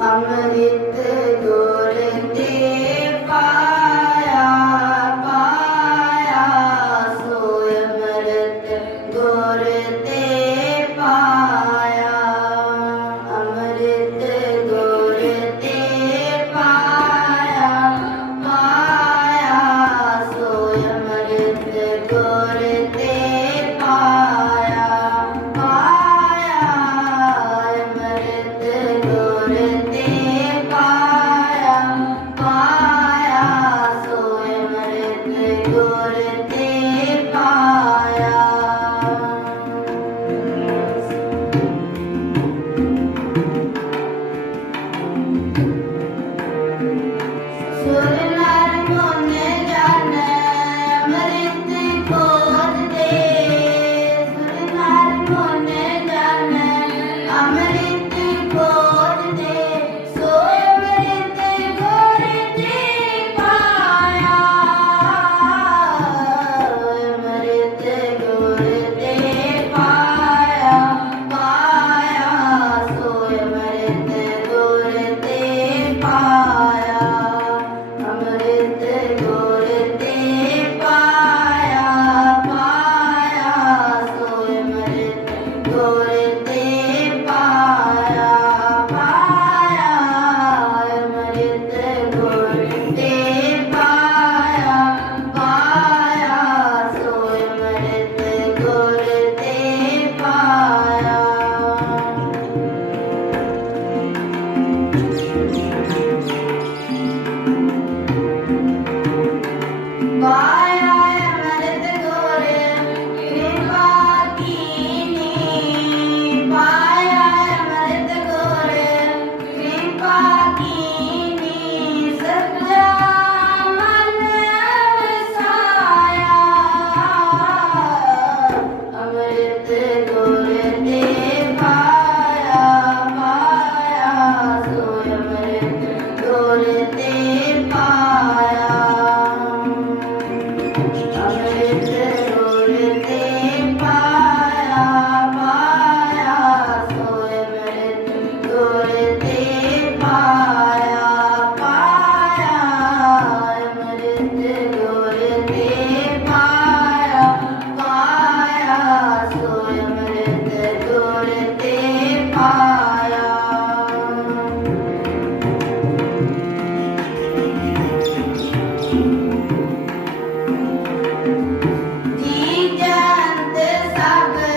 ਅੰਮ੍ਰਿਤ ਗੁਰ ਤੇ ਪਾਇਆ ਪਾਇਆ ਸੋਇ ਅੰਮ੍ਰਿਤ ਗੁਰ ਤੇ ਪਾਇਆ। ਅੰਮ੍ਰਿਤ ਗੁਰ ਤੇ ਪਾਇਆ ਪਾਇਆ ਸੋਇ ਅੰਮ੍ਰਿਤ ਗੁਰ ਤੇ nada.